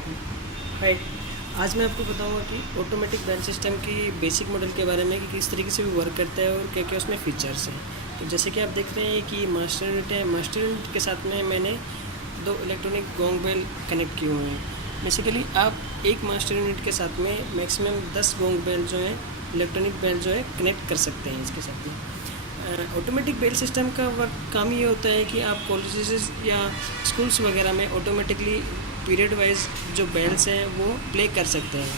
हाय। आज मैं आपको बताऊंगा कि ऑटोमेटिक बेल सिस्टम की बेसिक मॉडल के बारे में कि किस तरीके से वो वर्क करता है और क्या क्या उसमें फ़ीचर्स हैं। तो जैसे कि आप देख रहे हैं कि मास्टर यूनिट है। मास्टर यूनिट के साथ में मैंने दो इलेक्ट्रॉनिक गोंग बेल कनेक्ट किए हुए हैं। बेसिकली आप एक मास्टर यूनिट के साथ में मैक्सिमम 10 गोंग बेल जो है, इलेक्ट्रॉनिक बेल जो है, कनेक्ट कर सकते हैं इसके साथ में। ऑटोमेटिक बेल सिस्टम का वर्क काम ये होता है कि आप कॉलेजेस या स्कूल्स वगैरह में ऑटोमेटिकली पीरियड वाइज जो बेल्स हैं वो प्ले कर सकते हैं।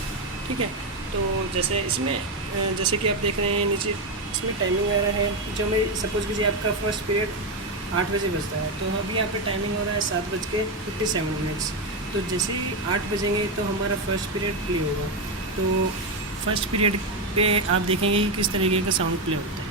ठीक है, तो जैसे इसमें जैसे कि आप देख रहे हैं नीचे इसमें टाइमिंग वगैरह है। जो मैं सपोज कीजिए आपका फर्स्ट पीरियड 8 बजे बजता है, तो अभी यहाँ पे टाइमिंग हो रहा है 7:57। तो जैसे ही 8 बजेंगे तो हमारा फर्स्ट पीरियड प्ले होगा। तो फर्स्ट पीरियड पे आप देखेंगे कि किस तरीके का साउंड प्ले होता है।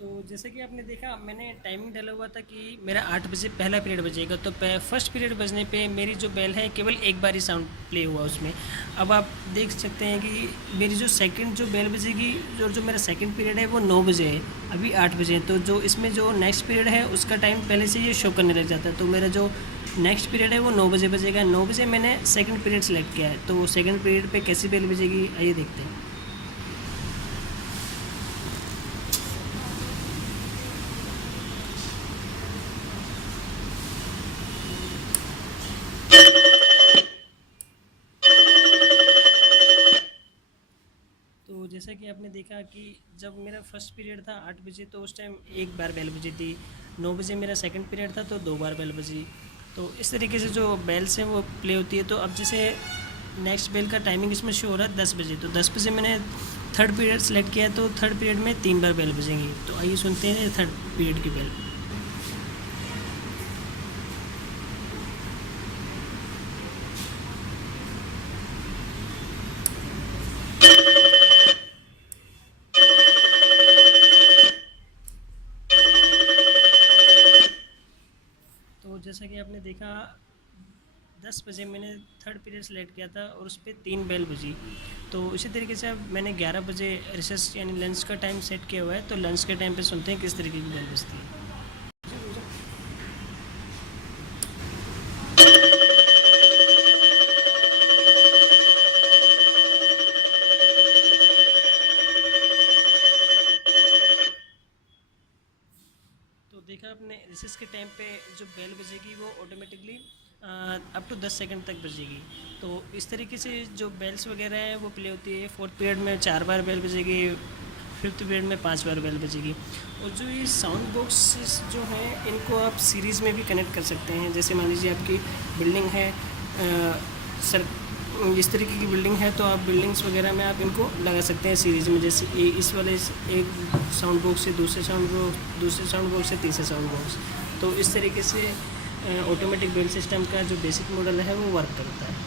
तो जैसे कि आपने देखा, मैंने टाइमिंग डाला हुआ था कि मेरा 8 बजे पहला पीरियड बजेगा। तो फर्स्ट पीरियड बजने पे मेरी जो बेल है केवल एक बार ही साउंड प्ले हुआ उसमें। अब आप देख सकते हैं कि मेरी जो सेकंड जो बेल बजेगी और जो मेरा सेकंड पीरियड है वो 9 बजे है, अभी 8 बजे है। तो जो इसमें जो नेक्स्ट पीरियड है उसका टाइम पहले से ये शो करने लग जाता है। तो मेरा जो नेक्स्ट पीरियड है वो 9 बजे बजेगा। 9 बजे मैंने सेकंड पीरियड सेलेक्ट किया है, तो वो सेकंड पीरियड पे कैसी बेल बजेगी आइए देखते हैं। तो जैसा कि आपने देखा कि जब मेरा फर्स्ट पीरियड था 8 बजे, तो उस टाइम एक बार बेल बजी थी। 9 बजे मेरा सेकंड पीरियड था तो 2 बार बेल बजी। तो इस तरीके से जो बेल्स हैं वो प्ले होती है। तो अब जैसे नेक्स्ट बेल का टाइमिंग इसमें शो हो रहा है 10 बजे। तो 10 बजे मैंने थर्ड पीरियड सेलेक्ट किया, तो थर्ड पीरियड में 3 बार बेल बजेंगी। तो आइए सुनते हैं थर्ड पीरियड की बेल। तो जैसा कि आपने देखा 10 बजे मैंने थर्ड पीरियड सेलेक्ट किया था और उस पर 3 बेल बजी। तो इसी तरीके से अब मैंने 11 बजे रिसेस यानी लंच का टाइम सेट किया हुआ है। तो लंच के टाइम पे सुनते हैं किस तरीके की बेल बजती है। तो देखा आपने रिसेस के टाइम पे जो बेल बजेगी वो ऑटोमेटिकली अप टू 10 सेकंड तक बजेगी। तो इस तरीके से जो बेल्स वगैरह है वो प्ले होती है। फोर्थ पीरियड में 4 बार बेल बजेगी, फिफ्थ पीरियड में 5 बार बेल बजेगी। और जो ये साउंड बॉक्सेस जो हैं इनको आप सीरीज़ में भी कनेक्ट कर सकते हैं। जैसे मान लीजिए आपकी बिल्डिंग है, सर इस तरीके की बिल्डिंग है, तो आप बिल्डिंग्स वगैरह में आप इनको लगा सकते हैं सीरीज़ में। जैसे इस वाले एक साउंड बॉक्स से दूसरे साउंड बॉक्स से तीसरे साउंड बॉक्स। तो इस तरीके से ऑटोमेटिक बेल सिस्टम का जो बेसिक मॉडल है वो वर्क करता है।